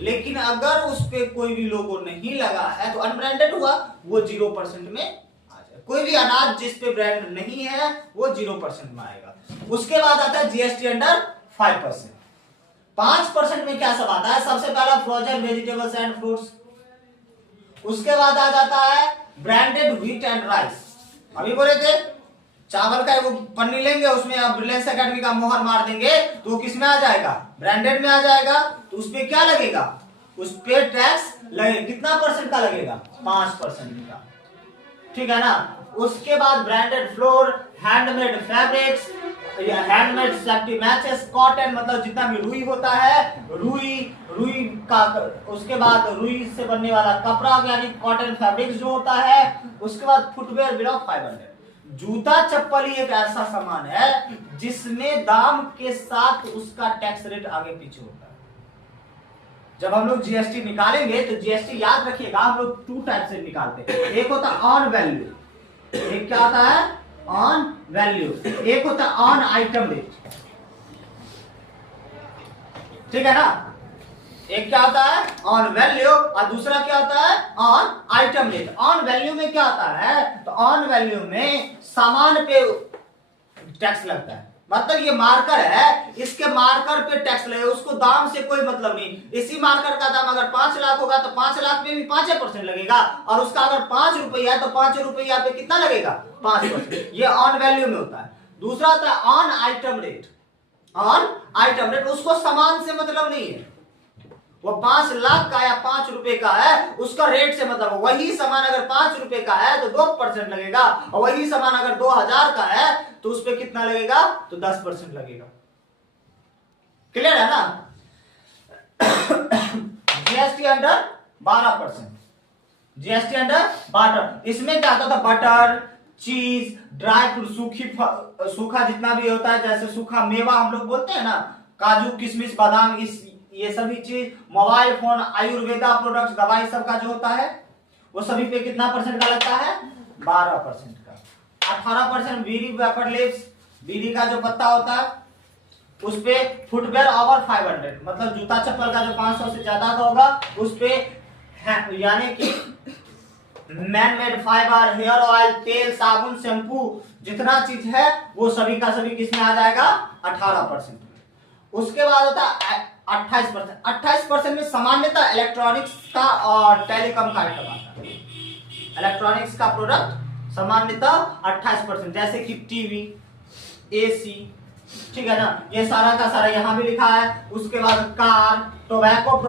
लेकिन अगर उस पे कोई भी लोगो नहीं लगा है तो अनब्रांडेड हुआ, वो 0% में आ जाए। कोई भी अनाज जिस पे ब्रांड नहीं है वो 0% में आएगा। उसके बाद आता है जीएसटी अंडर 5%। 5% में क्या सब आता है? सबसे पहला फ्रोजन वेजिटेबल्स एंड फ्रूट्स, उसके बाद आ जाता है ब्रांडेड व्हीट एंड राइस। अभी बोले थे चावल का वो पन्नी लेंगे, उसमें आप रिलायंस एकेडमी का मोहर मार देंगे तो वो किस में आ जाएगा? ब्रांडेड में आ जाएगा। तो उस पे क्या लगेगा? उस पे टैक्स लगेगा। कितना परसेंट का लगेगा? 5% का, ठीक है ना। उसके बाद branded floor, handmade fabrics, handmade safety matches, cotton मतलब जितना भी रुई होता है, रुई का, उसके बाद रुई से बनने वाला कपड़ा यानी कॉटन फैब्रिक्स जो होता है। उसके बाद फुटवेयर बिलो 500। जूता चप्पल ही एक ऐसा सामान है जिसमें दाम के साथ उसका टैक्स रेट आगे पीछे होता है। जब हम लोग जीएसटी निकालेंगे तो जीएसटी याद रखिएगा हम लोग 2 टाइप से निकालते हैं। एक होता है ऑन वैल्यू, एक क्या होता है? On value. एक होता है ऑन आइटम रेट, ठीक है ना। एक क्या होता है? ऑन वैल्यू, और दूसरा क्या होता है? On item rate. On value में क्या होता है? तो ऑन वैल्यू में सामान पे टैक्स लगता है। मतलब ये मार्कर है, इसके मार्कर पे टैक्स लगेगा, उसको दाम से कोई मतलब नहीं। इसी मार्कर का दाम अगर 5 लाख होगा तो 5 लाख पे भी 5% लगेगा, और उसका अगर 5 रुपया है तो 5 रुपया पे कितना लगेगा? 5%। ये ऑन वैल्यू में होता है। दूसरा होता है on item rate. On item rate, उसको सामान से मतलब नहीं है, वो 5 लाख का या 5 रुपए का है, उसका रेट से मतलब। वही सामान अगर 5 रुपए का है तो 2% लगेगा, और वही सामान अगर 2000 का है तो उस पर कितना लगेगा? तो 10% लगेगा। क्लियर है ना। GST under 12%, GST under 12। इसमें क्या होता था? बटर, चीज, ड्राई फ्रूट, सूखा जितना भी होता है, जैसे सूखा मेवा हम लोग बोलते हैं ना, काजू, किशमिश, बादाम, ये सभी चीज, मोबाइल फोन, आयुर्वेदा प्रोडक्ट्स, दवाई सब का जो होता है वो सभी पे कितना परसेंट का लगता है? 12% का। 18% बीड़ी, वेपर लिप्स, बीड़ी का जो पत्ता होता है उस पे, फुटवेयर ओवर 500 मतलब जूता चप्पल का जो 500 से ज्यादा का होगा उस पे, यानी कि man made fibre, hair oil, तेल, साबुन, शैम्पू, जितना चीज है वो सभी का सभी किसमें आ जाएगा? 18%। उसके बाद होता है 28%। 28% में सामान्यतः इलेक्ट्रॉनिक्स का और टेलीकॉम का आइटम आता है। इलेक्ट्रॉनिक्स का प्रोडक्ट सामान्यतः 28%, जैसे कि टीवी, एसी, ठीक है ना। ये सारा का सारा यहां भी लिखा है। उसके बाद कार, टोबैको